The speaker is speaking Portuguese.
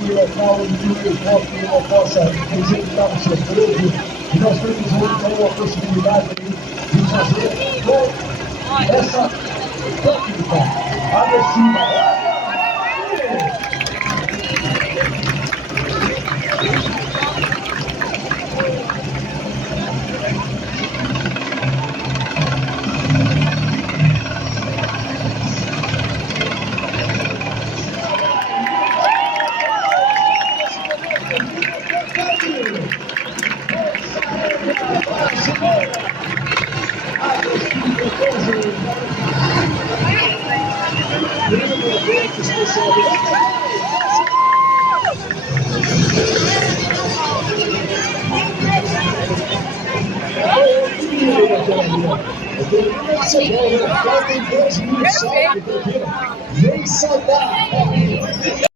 naquele local onde o helicóptero não possa executar o seu povo. E nós temos então a possibilidade de fazer essa técnica agressiva.